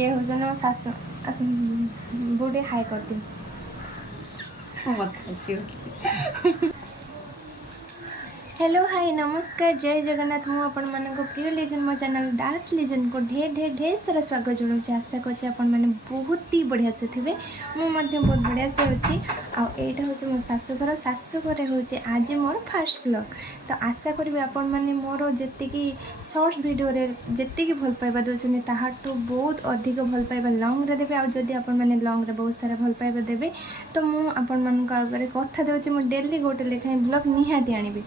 ये हूँ मो शाशु बुढ़े हाई करती हेलो हाय नमस्कार जय जगन्नाथ मु आपण मानक प्रिय लेजेंड मो चैनल दास लेजेंड को ढेर ढेर ढेर सारा स्वागत जनाऊँ। आशा कर आपण मैंने बहुत ही बढ़िया से थे मुझे बहुत बढ़िया से अच्छी आईटा हूँ मो शाशुघर हूँ आज मोर फास्ट ब्लॉग। तो आशा करी आपण मैंने मोर जी शॉर्ट्स वीडियो जी भल पाइबा दूसरी ताहाठू बहुत अधिक भल पाइबा लंग रे देवे आदि आपण मैंने लंग रे बहुत सारा भल पाइबा देवे तो मुझे आपण मान आगे कथा दूसरी मुझे डेली गोटे लेखाएं ब्लॉग निहाती आनिबी।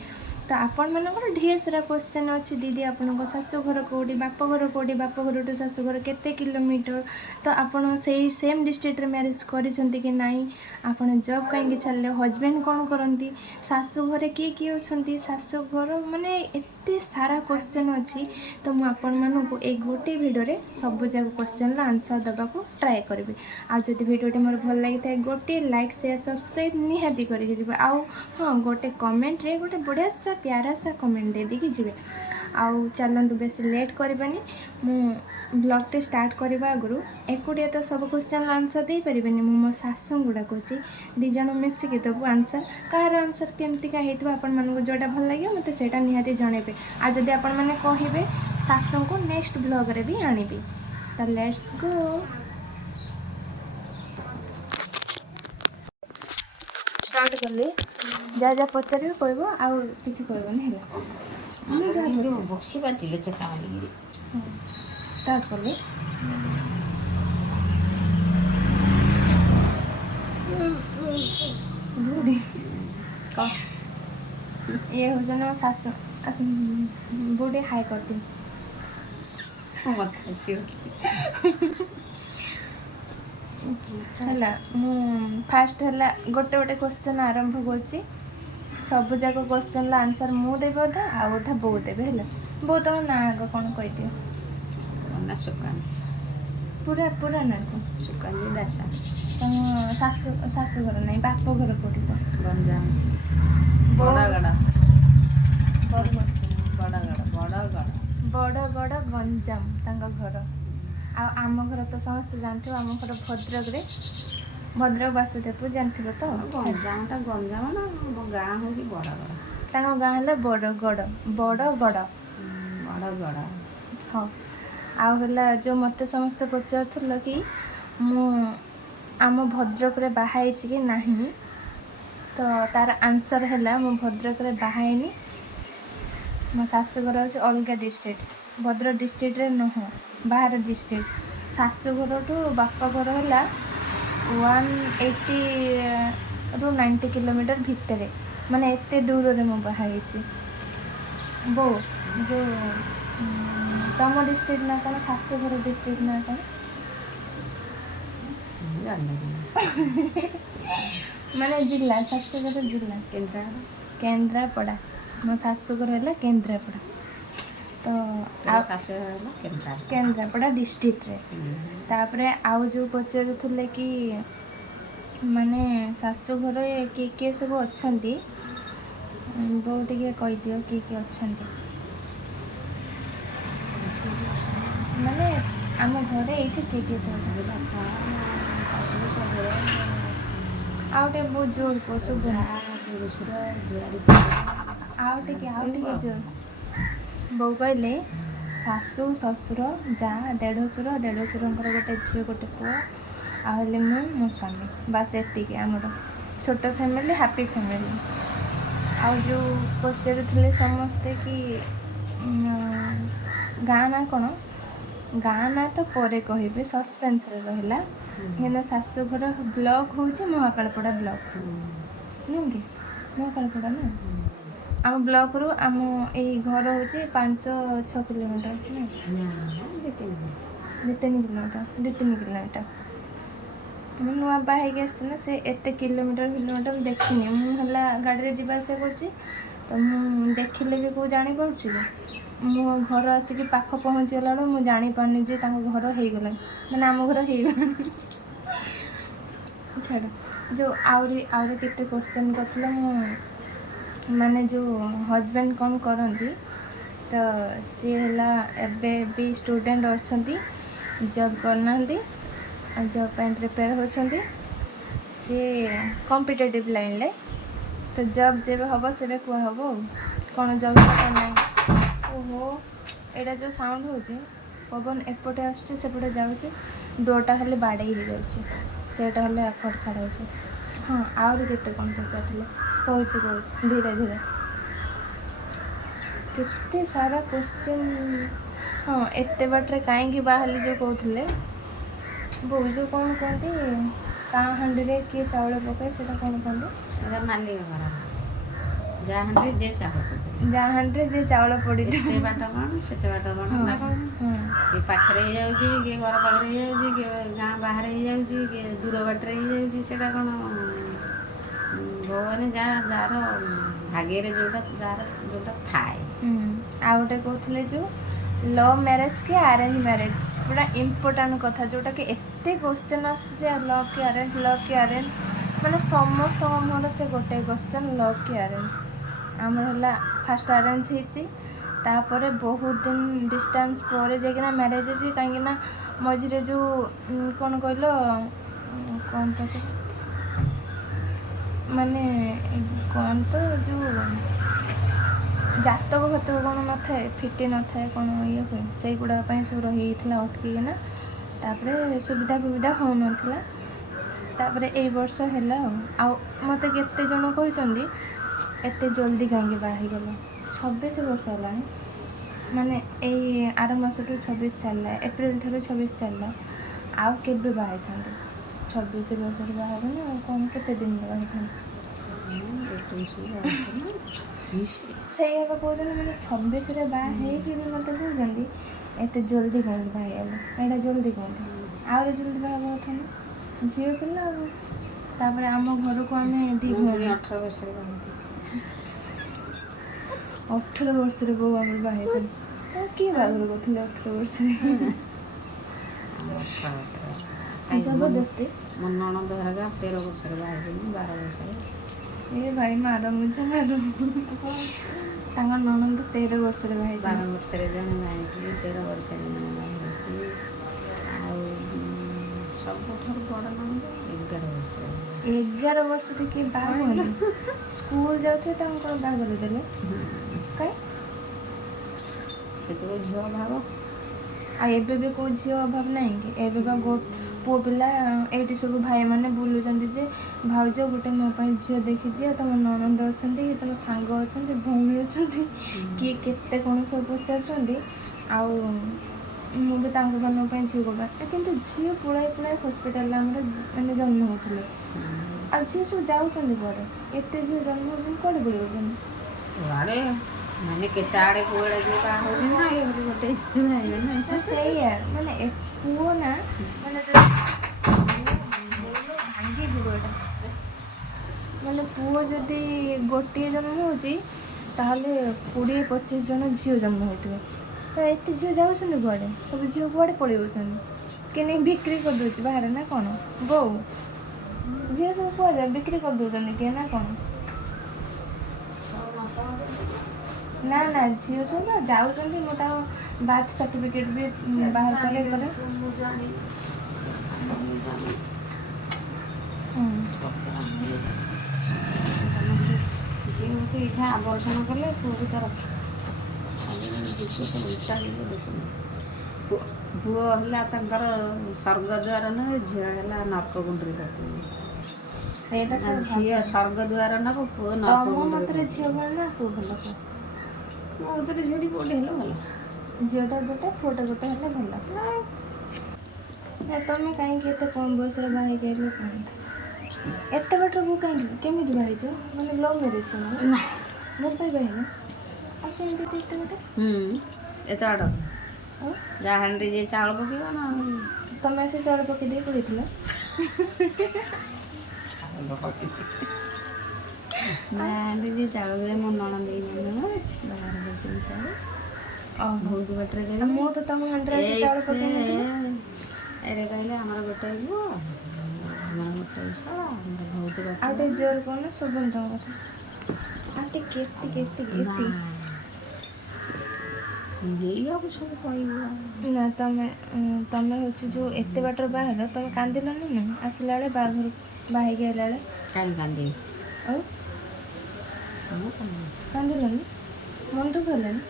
तो आपण मानकर ढेर सारा क्वेश्चन अच्छी दीदी आपण शाशुघर कौटी बापघर कौटी बापघर टू शाशुघर केते किलोमीटर तो आपण से सेम डिस्ट्रिक्ट रे मैरिज करिसेंती कि नहीं आपण जॉब कहीं छाड़ले हजबैंड कौन करती शाशुघर किए अच्छा शाशुघर माने एते सारा क्वेश्चन अच्छी। तो मुझे आपण मानक एक गोटे वीडियो रे सब जाक क्वेश्चन आंसर देवा को ट्राए करी। आदि भिडियोटी मोर भल लगी था गोटे लाइक शेयर सब्सक्राइब निहाती करके जी हाँ गोटे कमेंट रे गोटे बढ़िया सा प्यारा सा कमेंट दे दी जी आउ चलतु बेस लेट करवानी मु ब्लॉग टे स्टार्ट करने आगु एकुटिया तो सब क्वेश्चन आंसर दे पारे मो शाशु गुड़ा कौची दिज मिसिकी देवु आंसर कार आंसर केमती आपको जोटा भल लगे मत से निहाती जनइबे आ जदि आपण मैंने कहे शाशु को नेक्स्ट ब्लॉग रे भी आनिबी। तो लेट्स गो स्टार्ट कले जा जा पचार कह आउ किसी कहबनी बस स्टार्ट कले ये हूँ मो शाशु बुढ़े हाई करती है फास्ट है गोटे गोटे क्वेश्चन आरंभ कर सब जाक क्वेश्चन आंसर मु देवी अधा आउ अधा बो देवे है बो तुम ना आग कौन कह ना सुकानी पूरा पूरा ना सुकानी दासा तुम शाशुघर ना बाप घर कौटी गंजाम बड़गड़ गंजाम घर आम घर तो समस्त जानते आम घर भद्रक रे भद्रक वासुदेवपुर जानते तो गंजामटा गंजाम ना मो गाँ हूँ बड़गड़ गाँ है बड़गड़ बड़गड़ हाँ आउला जो मत समस्त पचार कि मु आम भद्रक रे बाहाई कि नहीं तो तार आंसर है मु भद्रक रे बाहाईनी मो शाशुघर अच्छे अलग डिस्ट्रिक्ट भद्रक डिस्ट्रिक्ट रे नुह बाहर डिस्ट्रिक्ट शाशुघर टू बापघर है 180 ରୁ 90 किलोमीटर भितर माने एते दूर रे मु बाहाई बो जो तम डिस्ट्रिक्ट ना कौन शाशुघर डिस्ट्रिक्ट ना कौन माने जिला शाशुघर जिला केन्द्रापड़ा मो शाशुघर है केन्द्रापड़ा तो केन्द्रापड़ा डिस्ट्रिक्ट रे तापरे आउ जो पचारुले कि माने शाशुघर किए सब अच्छा बो टे कहीदिव किए अच्छा माने आम घरे ये किए सब आउटे बहुत जोर को सुबह आउटे जोर बो कहले शाशु ससुर जा देढ़शुर गोटे झील गोटे पुआ आहले मो स्वामी बास एतिक आमर छोट फैमिली हैप्पी फैमिली आउ जो पचारुले समस्ते कि गाँ ना कौन गाँ ना तो परे कहे सस्पेन्स रहा कि शाशुघर ब्लॉक हूँ महाकालपड़ा ब्लॉक नुह कि महाकालपड़ा ना आम ब्लॉक रू आम ये घर हूँ 5-6 किलोमीटर दु 3 किलोमीटर मुझे नुआ बाहर आसना से एत किलोमीटर देखनी मुझे गाड़ी जावा कर तो मुझे देखिले भी कौ जापार मो घर आसिक पाख पहुँचीगला मुझे जापारनी जे घर हो गला मैंने आम घर हो छाड़ जो आउरी केते क्वेश्चन करथिले माने जो हस्बैंड कौन करती तो सी है एबे भी स्टूडेंट अच्छी जॉब करना जॉब ପାଇଁ ପ୍ରିପେୟାର ହେଉଛନ୍ତି ସେ କମ୍ପିଟେଟିଭ୍ ଲାଇନ୍ରେ। ତ ଜବ୍ ଯେବେ ହେବ ସେବେ କୁହା ହେବ ଆଉ କ'ଣ ଜବ୍ କ'ଣ ନାହିଁ। ଓହୋ ଏଇଟା ଯେଉଁ ସାଉଣ୍ଡ ହେଉଛି ପବନ ଏପଟେ ଆସୁଛି ସେପଟେ ଯାଉଛି, ଡୋର୍ଟା ହେଲେ ବାଡ଼େଇ ହେଇଯାଉଛି, ସେଇଟା ହେଲେ ଖଡ଼ ଖାଡ଼ ହେଉଛି। ହଁ ଆହୁରି କେତେ କ'ଣ ପଚାରୁଥିଲେ, କହୁଛି ଧୀରେ ଧୀରେ କେତେ ସାରା କ୍ୱେଶ୍ଚିନ୍। ହଁ ଏତେ ବାଟରେ କାହିଁକି ବାହାରିଲି ଯେଉଁ କହୁଥିଲେ ବୋଉ ଯେଉଁ କ'ଣ କୁହନ୍ତି କାଁ ହାଣ୍ଡିରେ କିଏ ଚାଉଳ ପକାଏ ସେଇଟା କ'ଣ କୁହନ୍ତି? ସେଇଟା ମାଲିକ ଘର ଯାହା ହାଣ୍ଡିରେ ଯିଏ ଚାଉଳ ପକାଏ, ଯାହା ହାଣ୍ଡିରେ ଯିଏ ଚାଉଳ ପଡ଼ିଛି। ଏତେ ବାଟ କ'ଣ ସେତେ ବାଟ କ'ଣ ନା କ'ଣ, କିଏ ପାଖରେ ହେଇଯାଉଛି, କିଏ ଘର ପାଖରେ ହେଇଯାଉଛି, କିଏ ଗାଁ ବାହାରେ ହେଇଯାଉଛି, କିଏ ଦୂର ବାଟରେ ହେଇଯାଉଛି, ସେଇଟା କ'ଣ ଭଗବାନ ଯାହାର ଭାଗ୍ୟରେ ଯେଉଁଟା ଥାଏ। ଆଉ ଗୋଟେ କହୁଥିଲେ ଯେଉଁ ଲଭ୍ ମ୍ୟାରେଜ୍ କି ଆରେଞ୍ଜ ମ୍ୟାରେଜ୍, ପୁରା ଇମ୍ପୋର୍ଟାଣ୍ଟ କଥା ଯେଉଁଟାକି ଏତେ କ୍ୱେଶ୍ଚନ୍ ଆସୁଛି ଯେ ଲଭ୍ କି ଆରେଞ୍ଜ, ମାନେ ସମସ୍ତଙ୍କ ମୁହଁରେ ସେ ଗୋଟେ କ୍ୱେଶ୍ଚନ୍ ଲଭ୍ କି ଆରେଞ୍ଜ। ଆମର ହେଲା ଫାଷ୍ଟ ଆରେଞ୍ଜ ହେଇଛି, ତାପରେ ବହୁତ ଦିନ ଡିଷ୍ଟାନ୍ସ ପରେ ଯାଇକିନା ମ୍ୟାରେଜ୍ ହେଇଛି। କାହିଁକିନା ମଝିରେ ଯେଉଁ କ'ଣ କହିଲ କ'ଣ ତ ମାନେ କ'ଣ ତ ଯେଉଁ ଜାତକ ଫାତକ କ'ଣ ନଥାଏ, ଫିଟି ନଥାଏ, କ'ଣ ଇଏ ହୁଏ, ସେଇଗୁଡ଼ାକ ପାଇଁ ସବୁ ରହିଯାଇଥିଲା ଅଟକିକିନା। ତାପରେ ସୁବିଧା ହେଉନଥିଲା, ତାପରେ ଏଇ ବର୍ଷ ହେଲା ଆଉ ମୋତେ କେତେ ଜଣ କହିଛନ୍ତି ଏତେ ଜଲ୍ଦି କାହିଁକି ବାହା ହେଇଗଲ, 26 ବର୍ଷ ହେଲାଣି, ମାନେ ଏଇ ଆର ମାସଠୁ 26 ଚାଲିଲା, ଏପ୍ରିଲ ଠାରୁ 26 ଚାଲିଲା, ଆଉ କେବେ ବାହା ହେଇଥାନ୍ତି? 26 ବର୍ଷରେ ବାହା ହେବନି ଆଉ କ'ଣ କେତେ ଦିନ ବାହା ହେଇଥାନ୍ତି? ସେଇଆ କହୁଛନ୍ତି, ମାନେ 26ରେ ବାହା ହେଇକି ବି ମୋତେ କହୁଛନ୍ତି ଏତେ ଜଲ୍ଦି କାହିଁକି ବାହା ହେଇଗଲ, ଏଇଟା ଜଲ୍ଦି କୁହନ୍ତି, ଆହୁରି ଜଲ୍ଦି ବାହା ହେବା କଥା ନା, ଝିଅ ପିଲା ଆଉ। ତାପରେ ଆମ ଘରକୁ ଆମେ 2 ଭଉଣୀ 18 ବର୍ଷରେ ବାହା ହେଇଥିଲି। 18 ବର୍ଷରେ ବୋଉ ଆମର ବାହା ହେଇଛନ୍ତି। କିଏ ବାହାଘର କରୁଥିଲେ 18 ବର୍ଷରେ? 18 ବର୍ଷରେ ଜବରଦସ୍ତି। ମୋ ନଣନ୍ଦ ହେରିକା 13 ବର୍ଷରେ ବାହା ହେଇଛନ୍ତି, 12 ବର୍ଷରେ। ଏ ଭାଇ ମାର ମୁଝା ମାର, ତାଙ୍କ ନଣନ୍ଦ 13 ବର୍ଷରେ ବାହା ହେଇଛନ୍ତି। 12 ବର୍ଷରେ ଜଣେ ବାହା ହେଇଛି, 13 ବର୍ଷରେ ଜଣେ ବାହା ହେଇଛି, ଆଉ ସବୁଠାରୁ ବଡ଼ ନଣନ୍ଦ 11 ବର୍ଷରେ। 11 ବର୍ଷରେ କିଏ ବାହା ହୁଅନ୍ତି? ସ୍କୁଲ ଯାଉଥିବେ ତାଙ୍କର ବାହାଘର ଦେଲେ କାଇଁ? ସେତେବେଳେ ଝିଅ ଅଭାବ। ଆଉ ଏବେ ବି କେଉଁ ଝିଅ ଅଭାବ ନାହିଁ କି? ଏବେ ବା ପୁଅ ପିଲା ଏଇଠି ସବୁ ଭାଇମାନେ ବୁଲୁଛନ୍ତି ଯେ ଭାଉଜ ଗୋଟେ ମୋ ପାଇଁ ଝିଅ ଦେଖିଦିଅ, ତମ ନଣନ୍ଦ ଅଛନ୍ତି କି ତମ ସାଙ୍ଗ ଅଛନ୍ତି, ଭଉଣୀ ଅଛନ୍ତି, କିଏ କେତେ କ'ଣ ସବୁ ପଚାରୁଛନ୍ତି। ଆଉ ମୁଁ ବି ତାଙ୍କ ମାନଙ୍କ ପାଇଁ ଝିଅ କରିବା, କିନ୍ତୁ ଝିଅ ପୁଳାଏ ହସ୍ପିଟାଲରେ ଆମର ମାନେ ଜନ୍ମ ହେଉଥିଲେ। ଆଉ ଝିଅ ସବୁ ଯାଉଛନ୍ତି କୁଆଡ଼େ? ଏତେ ଝିଅ ଜନ୍ମ ହେଉଛନ୍ତି କୁଆଡ଼େ ବୁଲଉଛନ୍ତି? କୁଆଡ଼େ ମାନେ କେତେ ଆଡ଼େ କୁଆଡ଼େ ଯିଏ ବାହା ହେଉଛି ନା, ଏ ଗୋଟେ ଝିଅ ଭାଇବେ ନା। ସେଇଆ ମାନେ ପୁଅ ନା ମାନେ ଭାଙ୍ଗିଯିବ ଏଇଟା, ମାନେ ପୁଅ ଯଦି ଗୋଟିଏ ଜନ୍ମ ହେଉଛି ତାହେଲେ 20-25 ଜଣ ଝିଅ ଜନ୍ମ ହେଉଥିବେ। ତ ଏତେ ଝିଅ ଯାଉଛନ୍ତି କୁଆଡ଼େ? ସବୁ ଝିଅ କୁଆଡ଼େ ପଳେଇଉଛନ୍ତି? କିଏ ନେଇ ବିକ୍ରି କରିଦେଉଛି ବାହାରେ ନା କ'ଣ? ବୋଉ ଝିଅ ସବୁ କୁଆଡ଼େ ବିକ୍ରି କରିଦେଉଛନ୍ତି କିଏ ନା କ'ଣ? ନା ଝିଅ ସବୁ ନା ଯାଉଛନ୍ତି, ମୁଁ ତାଙ୍କ ବାର୍ଥ ସାର୍ଟିଫିକେଟ୍ ବି ବାହାର କଲେ କରେ। ଝିଅକୁ ଇଚ୍ଛା ଆବର୍ଷଣ କଲେ ପୁଅକୁ ତାର ପୁଅ ହେଲା ତାଙ୍କର ସ୍ୱର୍ଗ ଦ୍ୱାର ନୁହେଁ, ଝିଅ ହେଲା ନର୍କ ଗୁଣ୍ଡରେ ରଖିବେ। ସେଇଟା ଝିଅ ସ୍ୱର୍ଗ ଦ୍ୱାର ନେବ, ପୁଅ ନର୍କ ତମ ଗୁଣ୍ଡରେ। ମତରେ ଝିଅ ଭଲ ନା ପୁଅ ଭଲ? ମୋ ମତରେ ଝିଅଟି ପୁଅଟେ ହେଲେ ଭଲ। ଝିଅଟା ଗୋଟେ ପୁଅଟା ଗୋଟେ ହେଲେ ଭଲ। ତମେ କାହିଁକି ଏତେ କମ୍ ବୟସରେ ବାହା ହେଇକି ଆଇଲ କ'ଣ? ଏତେ ବାଟରେ ବୋଉ କାହିଁକି କେମିତି ବାହା ହେଇଛ? ମାନେ ଲଭ୍ ମ୍ୟାରେଜ୍ ନା ଭଲ ପାଇ ବାହା ହେଇନ? ଆଉ ସେମିତି ଏତେ ବାଟ ଏତେ ବାଟ ଯାହା ହାଣ୍ଡିରେ ଯିଏ ଚାଉଳ ପକେଇବ ନା, ତମେ ଆସି ଚାଉଳ ପକେଇ ଦେଇ ପଳେଇଥିଲ? ହାଣ୍ଡି ଯିଏ ଚାଉଳ ଦେଇ ମୋ ନଣନ୍ଦ ବାହାର ହେଉଛି ମିଶାରେ ବହୁତ ବାଟରେ ଦେଲେ। ମୁଁ ତ ତମ ହାଣ୍ଡିରେ ଆସି ଚାଉଳ ପକେଇ ନଥିଲି। ଏରେ କହିଲେ ଆମର ଗୋଟେ ପୁଅ, ଆମର ଗୋଟେ ଶାଳା, ଆମର ବହୁତ ବାଟ। ଆଉ ଟିକେ ଜୋର କଣ ଶୁଭୁନି ତମ କଥା? ଆଉ ଟିକେ ଏଇଆକୁ ସବୁ କହିବୁ ଆଉ। ନା ତମେ ହେଉଛି ଯେଉଁ ଏତେ ବାଟର ବାହାଘର ତମେ କାନ୍ଦିଲନି ନା ଆସିଲା ବେଳେ ବାହାଘର ବାହା ହେଇକି ଆଇଲା ବେଳେ କାହିଁ କାନ୍ଦିବି ଆଉ ମୁଁ କାନ୍ଦିବି କାନ୍ଦିଲନି ମନ ଦୁଃଖ ହେଲାନି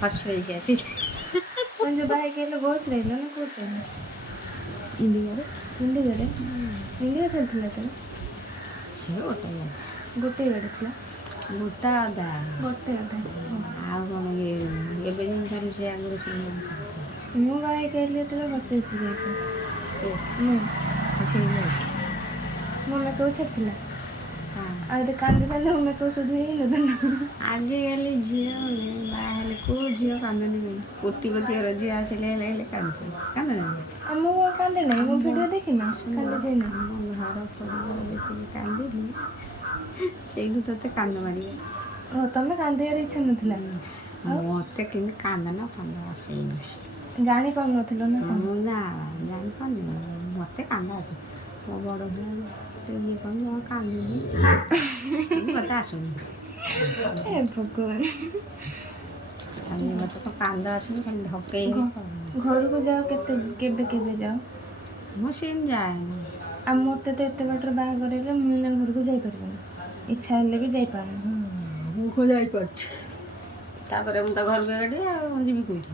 ହସି ହସି ଆସି ତମେ ଯେଉଁ ବାହା ହେଇକି ଆଇଲ ବସ୍ ରହିଲ ନା କୋଉଠି ରହିଲ ଇଣ୍ଡିଆରେ ଇଣ୍ଡିଗରେ ଇଣ୍ଡିଆ ଚାଲିଥିଲା ତମେ ସେ ଗୋଟେ ଗୋଟେ ଗାଡ଼ି ଥିଲା ଗୋଟା ଅଧା ଗୋଟେ ଅଧା ଆଉ କ'ଣ ଏବେ ଯେମିତି ଚାଲୁଛି ଆଗରୁ ସେ ମୁଁ ବାହା ହେଇକି ଆଇଲି ଯେତେବେଳେ ହସି ହସି ଯାଇଛି ମୁଁ ହସି ମୋ ମେକଅପ୍ ଛାଡ଼ିଥିଲା ଆଉ ଯଦି କାନ୍ଦିଥାନ୍ତେ ମୋ ମେକଅପ୍ ସୁଧୁ ହେଇନଥାନ୍ତା ଆଜିକାଲି ଝିଅ ବାହା ହେଲେ କେଉଁ ଝିଅ କାନ୍ଦୁନି କୋଟିପତିର ଝିଅ ଆସିଲେ ହେଲେ କାନ୍ଦୁଛି କାନ୍ଦୁନାହାନ୍ତି ଆଉ ମୁଁ କାନ୍ଦେ ନାହିଁ ମୁଁ ଭିଡ଼ିଓ ଦେଖିନି କାନ୍ଦି ଯାଇନି ଆମ ଘର ପରିବାର ଯେତିକି କାନ୍ଦିଲି ସେଇଠୁ ତୋତେ କାନ୍ଦ ମାରିବ ଓ ତମେ କାନ୍ଦିବାର ଇଚ୍ଛା ନଥିଲା ମୋତେ କିନ୍ତୁ କାନ୍ଦ ଆସେନି ଜାଣିପାରୁନଥିଲ ନା କ'ଣ ମୁଁ ନା ଜାଣିପାରୁନି ମୋତେ କାନ୍ଦ ଆସେ ମୋ ବଡ଼ ଭାଇ ଇଏ କ'ଣ କାନ୍ଦିନି ମୋତେ ଆସୁନି ଏ ଭଗବାନ ମୋତେ ତ କାନ୍ଦ ଆସୁନି ଖାଲି ଧକେଇ ଘରକୁ ଯାଅ କେବେ କେବେ ଯାଅ ମୁଁ ସେମିତି ଯାଏନି ଆଉ ମୋତେ ତ ଏତେ ବାଟରେ ବାହାଘର ହେଲେ ମୁଁ ନା ଘରକୁ ଯାଇପାରିବିନି ଇଚ୍ଛା ହେଲେ ବି ଯାଇପାରୁନି ମୁଁ ଯାଇପାରୁଛି ତାପରେ ମୁଁ ତ ଘରକୁ ଗାଡ଼ି ଆଉ ଯିବି କୋଉଠି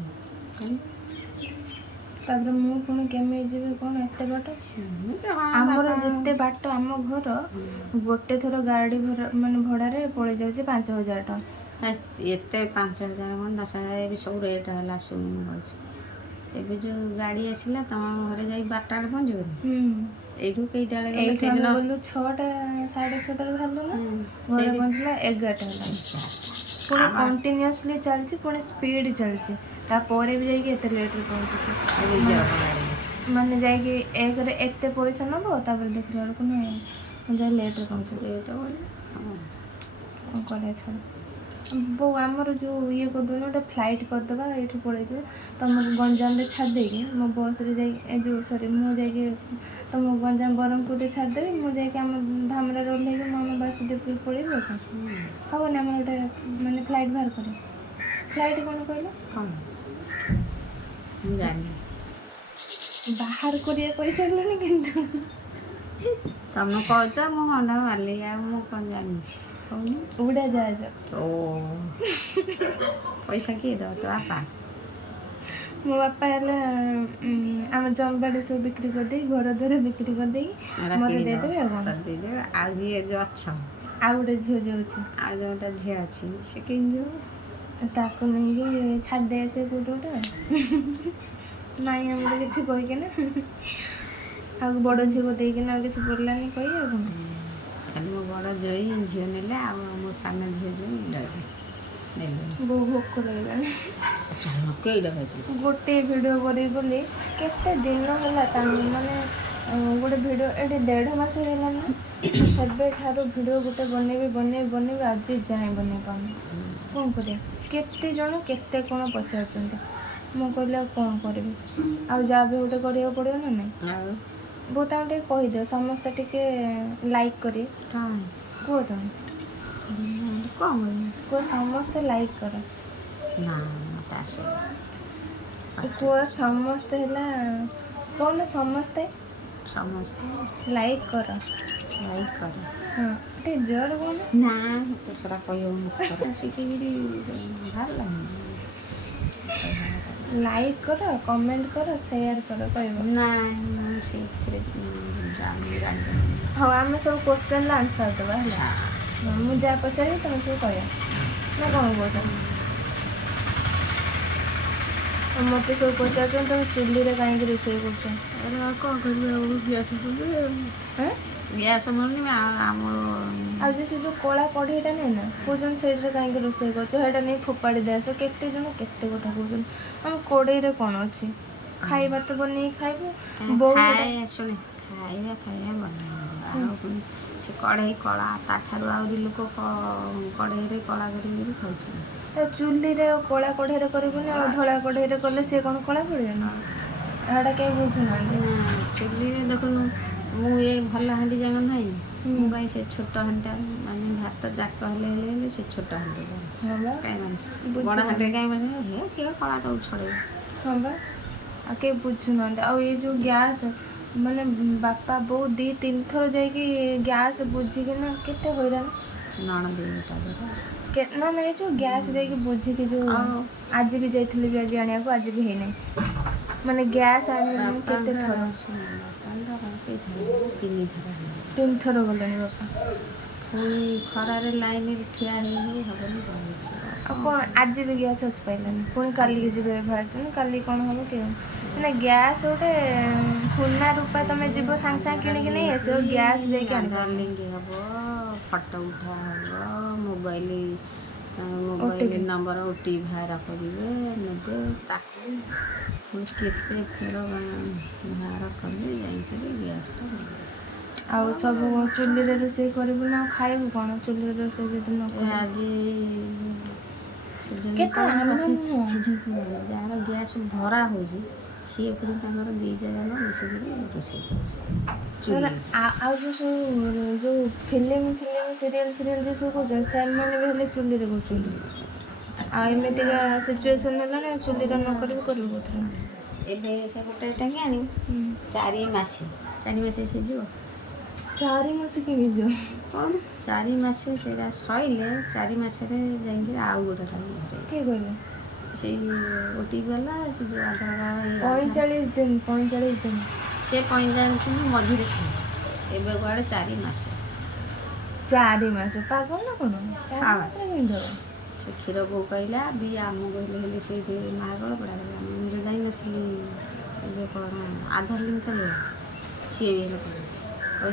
ତାପରେ ମୁଁ ପୁଣି କେମିତି ଯିବି କ'ଣ ଏତେ ବାଟ ଆମର ଯେତେ ବାଟ ଆମ ଘର ଗୋଟେ ଥର ଗାଡ଼ି ଭଡ଼ାରେ ପଳେଇ ଯାଉଛି 5,000 ଟଙ୍କା ଏତେ 5,000 କ'ଣ 10,000 ବି ସବୁ ରେଟ୍ ହେଲା ଶୁଣି ମୁଁ କହୁଛି ଏବେ ଯେଉଁ ଗାଡ଼ି ଆସିଲା ତମ ଘରେ ଯାଇ 12ଟା ବେଳେ ପହଞ୍ଚିବ ଏଇଠୁ କେଇଟା ବେଳେ ଗଲେ ସେଦିନ ଗଲୁ 6ଟା 6:30 ବାହାରିଲୁ ନା ଘରେ ପହଞ୍ଚିଲା 11ଟା ହେଲା ପୁଣି କଣ୍ଟିନ୍ୟୁଅସଲି ଚାଲିଛି ପୁଣି ସ୍ପିଡ଼ ଚାଲିଛି ତାପରେ ବି ଯାଇକି ଏତେ ଲେଟ୍ରେ ପହଞ୍ଚୁଛି ମାନେ ଯାଇକି ଏକରେ ଏତେ ପଇସା ନେବ ତାପରେ ଦେଖିଲା ବେଳକୁ ନୁହେଁ ମୁଁ ଯାଇ ଲେଟ୍ରେ ପହଞ୍ଚୁଛି କ'ଣ କରିବା ଛାଡ଼ ବୋଉ ଆମର ଯେଉଁ ଇଏ କରିଦେଉନି ଗୋଟେ ଫ୍ଲାଇଟ୍ କରିଦେବା ଏଇଠୁ ପଳେଇଯିବ ତୁମକୁ ଗଞ୍ଜାମରେ ଛାଡ଼ି ଦେଇକି ମୋ ବସ୍ରେ ଯାଇକି ମୁଁ ଯାଇକି ତୁମ ଗଞ୍ଜାମ ବ୍ରହ୍ମପୁରରେ ଛାଡ଼ିଦେବି ମୁଁ ଯାଇକି ଆମ ଧାମରାରେ ଓହ୍ଲେଇକି ମୁଁ ଆମ ବାସୁଦେବପୁର ପଳେଇବି ଆଉ କ'ଣ ହେବନି ଆମର ଗୋଟେ ମାନେ ଫ୍ଲାଇଟ୍ ବାହାର କରେ ଫ୍ଲାଇଟ୍ କ'ଣ କହିଲ ମୁଁ ଜାଣିନି ବାହାର କରିବା କହିସାରିଲଣି କିନ୍ତୁ ତମେ କହୁଛ ମୁଁ ହଣ୍ଡା ମାରିଲି ଆଉ ମୁଁ କ'ଣ ଜାଣିଛି ଉଡ଼ାଜାହାଜ ଓ ପଇସା କିଏ ଦେବ ତୋ ବାପା ମୋ ବାପା ହେଲା ଆମ ଜମିବାଡ଼ି ସବୁ ବିକ୍ରି କରିଦେଇ ଘର ଦ୍ୱାର ବିକ୍ରି କରିଦେଇକି ମୋତେ ଦେଇଦେବେ ଆଉ କ'ଣ ଦେଇଦେବେ ଆଉ ଯିଏ ଯେଉଁ ଅଛ ଆଉ ଗୋଟେ ଝିଅ ଯାଉଛି ଆଉ ଯେଉଁଟା ଝିଅ ଅଛି ସେ କେମିତି ଯିବ ତାକୁ ନେଇକି ଛାଡ଼ି ଦେଇ ଆସିବେ କେଉଁଠି ଗୋଟେ ନାଇଁ ଆମର କିଛି କହିକିନା ଆଉ ବଡ଼ ଝିଅକୁ ଦେଇକିନା ଆଉ କିଛି ପଡ଼ିଲାନି କହି ଆଉ କ'ଣ ଖାଲି ମୋ ବଡ଼ ଜୟୀ ଝିଅ ନେଲେ ଆଉ ମୋ ସାନ ଝିଅ ଯେଉଁ ନେଲେ ବହୁ ଭୋକ ଲାଗିଲାଣି ଗୋଟେ ଭିଡ଼ିଓ କରିବି ବୋଲି କେତେ ଦିନ ହେଲା ମାନେ ଗୋଟେ ଭିଡ଼ିଓ ଏଠି 1.5 ମାସ ହେଇଗଲାଣି ନା ସେବେଠାରୁ ଭିଡ଼ିଓ ଗୋଟେ ବନେଇବି ଆଜି ଯାଏଁ ବନେଇ ପାରୁନି କ'ଣ କରିବା କେତେ ଜଣ କେତେ କ'ଣ ପଚାରୁଛନ୍ତି ମୁଁ କହିଲି ଆଉ କ'ଣ କରିବି ଆଉ ଯାହା ବି ଗୋଟେ କରିବାକୁ ପଡ଼ିବ ନା ନାହିଁ ଆଉ ବହୁତ ତାଙ୍କୁ ଟିକେ କହିଦିଅ ସମସ୍ତେ ଟିକେ ଲାଇକ୍ କରିବେ କୁହ ତମେ କ'ଣ କୁହ ସମସ୍ତେ ଲାଇକ୍ କର ନା କୁହ ସମସ୍ତେ ହେଲା କହୁନ ସମସ୍ତେ ଲାଇକ୍ କର ହଁ ଟିକେ ଜୋର କହୁନ ନା ତ ସେଟା କହିହେଉନି ଶିଖିକିରି ବାହାରିଲା ଲାଇକ୍ କର କମେଣ୍ଟ କର ସେୟାର କର କହିବ ନାଇଁ ମୁଁ ସେଇଥିରେ ହଉ ଆମେ ସବୁ କ୍ୱେଶ୍ଚନ୍ର ଆନ୍ସର୍ ଦେବା ହେଲା ମୁଁ ଯାହା ପଚାରିବି ତମେ ସବୁ କହିବ ନା କ'ଣ କହୁଛ ମୋତେ ସବୁ ପଚାରୁଛନ୍ତି ତମେ ଚୁଲିରେ କାହିଁକି ରୋଷେଇ କରୁଛ କ'ଣ କରିବି ଗ୍ୟାସ୍ ମିଳୁନି ଆମର ଆଉ ଯେ ସେ ଯେଉଁ କଳା କଢ଼େଇଟା ନାହିଁ ନା କହୁଛନ୍ତି ସେଇଟାରେ କାହିଁକି ରୋଷେଇ କରୁଛ ସେଇଟା ନେଇ ଫୋପାଡ଼ି ଦେଇ ଆସ କେତେ ଜଣ କେତେ କଥା କହୁଛନ୍ତି ଆମ କଢ଼େଇରେ କ'ଣ ଅଛି ଖାଇବା ତ ବନେଇକି ଖାଇବୁ ଶୁଣେ ଖାଇବା ବନେଇ ସେ କଢ଼େଇ କଳା ତାଠାରୁ ଆହୁରି ଲୋକ କଢ଼େଇରେ କଳା କରିକି ଖାଉଛନ୍ତି ଚୁଲିରେ କଳା କଢ଼େଇରେ କରିବୁନି ଆଉ ଧଳା କଢ଼େଇରେ କଲେ ସିଏ କ'ଣ କଳା ପଡ଼ିବନି ଏଇଟା କେହି ବୁଝୁନାହାନ୍ତି ଚୁଲିରେ ଦେଖୁନୁ ମୁଁ ଏ ଭଲ ହାଣ୍ଡି ଯାକ ନାହିଁ ମୁଁ କାହିଁ ସେ ଛୋଟ ହାଣ୍ଡିଟା ମାନେ ଭାତ ଯାକ ହେଲେ ସେ ଛୋଟ ହାଣ୍ଡି ହଁ ବା କାହିଁ ମାନେ ବୁଝିପାରୁନି। ବଡ଼ ହାଣ୍ଡିରେ କାହିଁ ମାନେ ହେ କିଏ କଳା ଦଉ ଛଡ଼େଇବ। ହଁ ବା ଆଉ କେହି ବୁଝୁନାହାନ୍ତି। ଆଉ ଏଇ ଯେଉଁ ଗ୍ୟାସ୍ ମାନେ ବାପା ବୋଉ 2-3 ଥର ଯାଇକି ଗ୍ୟାସ୍ ବୁଝିକିନା କେତେ ହଇରାଣ। ନଣନ୍ଦ ଏଇଟା ନା ନା ଏ ଯେଉଁ ଗ୍ୟାସ୍ ଦେଇକି ବୁଝିକି ଯେଉଁ ଆଉ ଆଜି ବି ଯାଇଥିଲି ବି ଆଜି ଆଣିବାକୁ ଆଜି ବି ହେଇନାହିଁ। ମାନେ ଗ୍ୟାସ୍ ଆଣିବାକୁ କେତେ ଥର? ବାପାଙ୍କର 3 ଥର ହେଇଗଲା। 3 ଥର ଗଲେଣି ବାପା। ପୁଣି ଖରାରେ ଲାଇନରେ ଠିଆ ହେଇ ହବନି ରହିଛି। ଆଉ କ'ଣ ଆଜି ବି ଗ୍ୟାସ୍ ଆସିପାରିଲାନି। ପୁଣି କାଲିକି ଯିବେ ବାହାରିଛନ୍ତି। କାଲି କ'ଣ ହେବ କେଜାଣି। ମାନେ ଗ୍ୟାସ୍ ଗୋଟେ ସୁନା ରୂପା ତୁମେ ଯିବ ସାଙ୍ଗେ ସାଙ୍ଗେ କିଣିକି ନେଇ ଆସିବ। ଗ୍ୟାସ୍ ଦେଇକି ଆଧାର ଆଣିପାରିବ। ଲିଙ୍କ ହେବ, ଫଟୋ ଉଠା ହେବ, ମୋବାଇଲ OTP ନମ୍ବର OTP ବାହାର କରିବେ ନେବେ ତାକୁ ପୁଣି କେତେ ଥର ବାହାର କଲେ ଯାଇକରି ଗ୍ୟାସ୍ଟା ମିଳିବ। ଆଉ ସବୁ ଚୁଲିରେ ରୋଷେଇ କରିବୁ ନା ଆଉ ଖାଇବୁ କ'ଣ? ଚୁଲିରେ ରୋଷେଇ ଯଦି ନ କରିବୁ ଆଜି ସେ ଯେଉଁ କେତେ କହିଲେ ଆମେ ସେ ନୁହଁ ଯେଉଁ ଯାହାର ଗ୍ୟାସ୍ ଭରା ହେଉଛି ସିଏ ପୁଣି ତାଙ୍କର 2 ଜାଗା ମିଶିକିରି ରୋଷେଇ କରୁଛି ଧର ଚୁଲି। ଆଉ ଯେଉଁ ସବୁ ଯେଉଁ ଫିଲ୍ମ ସିରିଏଲ୍ ଯିଏ ସବୁ କରୁଛନ୍ତି ସେମାନେ ବି ହେଲେ ଚୁଲିରେ କରୁଛନ୍ତି। ଆଉ ଏମିତିକା ସିଚୁଏସନ୍ ହେଲାଣି ଆଉ ଚୁଲିରେ ନ କରିବୁ କୋଉଥିରେ? ଏବେ ସେ ଗୋଟେ ଟାଙ୍କି ଆଣି 4 ମାସ ସିଝିବ। 4 ମାସ କେମିତି ଯିବ? କ'ଣ 4 ମାସ ସେଇଟା ସଇଲେ 4 ମାସରେ ଯାଇକି ଆଉ ଗୋଟେ ଟାଙ୍କି ଭରେଇବ। କିଏ କହିଲେ? ସେଇ OTP ବାଲା ସେ ଯେଉଁ ଆଧାର 45 ଦିନ 45 ଦିନ। ସେ 45 ଦିନ ମଝିରେ ଥିଲା ଏବେ କୁଆଡ଼େ 4 ମାସ। 4 ମାସ ପାଗଳ ନା କ'ଣ? 4 ମାସରେ କେମିତି ହେବ? ସେ କ୍ଷୀର ବୋଉ କହିଲା ବି ଆମକୁ ହେଲେ ସେଇଠି ମାଗଳ ପଡ଼ା ମୁଁ ଯେଉଁ ଯାଇନଥିଲି ଏବେ କ'ଣ ଆଧାର ଲିଙ୍କ କରିବା ସିଏ ବି ହେଲେ କହିବ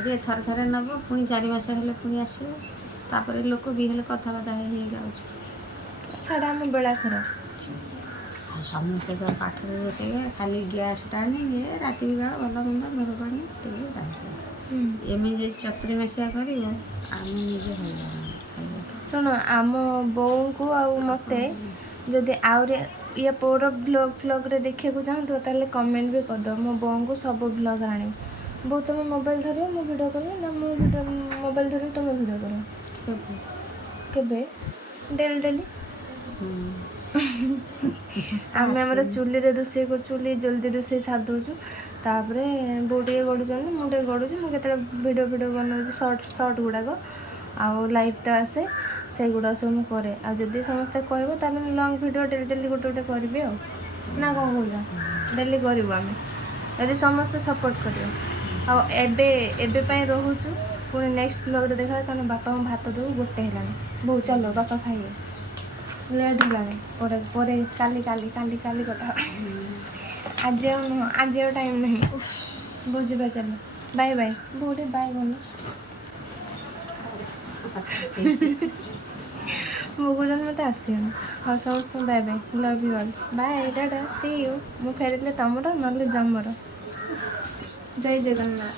ଯେ ଥରେ ନେବ ପୁଣି 4 ମାସ ହେଲେ ପୁଣି ଆସିବ। ତାପରେ ଲୋକ ବି ହେଲେ କଥାବାର୍ତ୍ତା ହେଇଯାଉଛି। ଛାଡ଼ ଆମ ବେଳା ଖରାପ। ଆଉ ସମସ୍ତେ ତ ପାଠରେ ରୋଷେଇ ଖାଲି ଗ୍ୟାସ୍ଟା ଆଣିବେ ରାତି ବେଳା ଭଲ ମନ୍ଦ ଘର ପାଣି ଟିକେ ରାନ୍ଧିବ। ଏମିତି ଯଦି ଚତୁରି ମାସିଆ କରିବ ଆମେ ନିଜେ ହଇରାଣ ଖାଇବା। ଶୁଣ ଆମ ବୋଉଙ୍କୁ ଆଉ ମୋତେ ଯଦି ଆହୁରି ଇଏ ପୌର ଭ୍ଲଗ୍ରେ ଦେଖିବାକୁ ଚାହୁଁଥିବ ତାହେଲେ କମେଣ୍ଟ ବି କରିଦେବ। ମୋ ବୋଉଙ୍କୁ ସବୁ ଭ୍ଲଗ୍ ଆଣିବ। ବୋଉ ତୁମେ ମୋବାଇଲ୍ ଧରିବ ମୁଁ ଭିଡ଼ିଓ କରିବି ନା ମୁଁ ମୋବାଇଲ୍ ଧରିବି ତୁମେ ଭିଡ଼ିଓ କରିବ? କେବେ? ଡେଲି ଆମେ ଆମର ଚୁଲିରେ ରୋଷେଇ କରୁଛୁ ଜଲ୍ଦି ରୋଷେଇ ସାରି ଦେଉଛୁ। ତାପରେ ବୋଉ ଟିକେ ଗଡ଼ୁଛନ୍ତି ମୁଁ ଟିକେ ଗଡ଼ୁଛି। ମୁଁ କେତେବେଳେ ଭିଡ଼ିଓ ବନାଉଛି ସର୍ଟ ଗୁଡ଼ାକ ଆଉ ଲାଇଭ୍ ତ ଆସେ ସେଇଗୁଡ଼ାକ ସବୁ ମୁଁ କରେ। ଆଉ ଯଦି ସମସ୍ତେ କହିବ ତାହେଲେ ମୁଁ ଲଙ୍ଗ୍ ଭିଡ଼ିଓ ଡେଲି ଗୋଟେ କରିବି ଆଉ ନା କ'ଣ କହୁଛ? ଡେଲି କରିବୁ ଆମେ ଯଦି ସମସ୍ତେ ସପୋର୍ଟ କରିବ। ଆଉ ଏବେ ପାଇଁ ରହୁଛୁ ପୁଣି ନେକ୍ସଟ ବ୍ଲଗ୍ରେ ଦେଖା କାରଣ ବାପାଙ୍କୁ ଭାତ ଦେବୁ 1 ହେଲାଣି। ବୋଉ ଚାଲ ବାପା ଖାଇବେ ଲେଟ୍ ହେଲାଣି। ପରେ କାଲି କଥା ହେବା। ଆଜି ଆଉ ନୁହଁ ଆଜି ଆଉ ଟାଇମ୍ ନାହିଁ। ବୁଝିବା ଚାଲ ବାଏ ବାଏ। ବୋଉଟେ ବାଏ କରୁନ। ମୁଁ କହୁଛନ୍ତି ମୋତେ ଆସିବନି। ହଉ ସମସ୍ତଙ୍କୁ bye bye love you all bye tata see you. ମୁଁ ଫେରିଲେ ତମର ନହେଲେ ଜମର। ଜୟ ଜଗନ୍ନାଥ।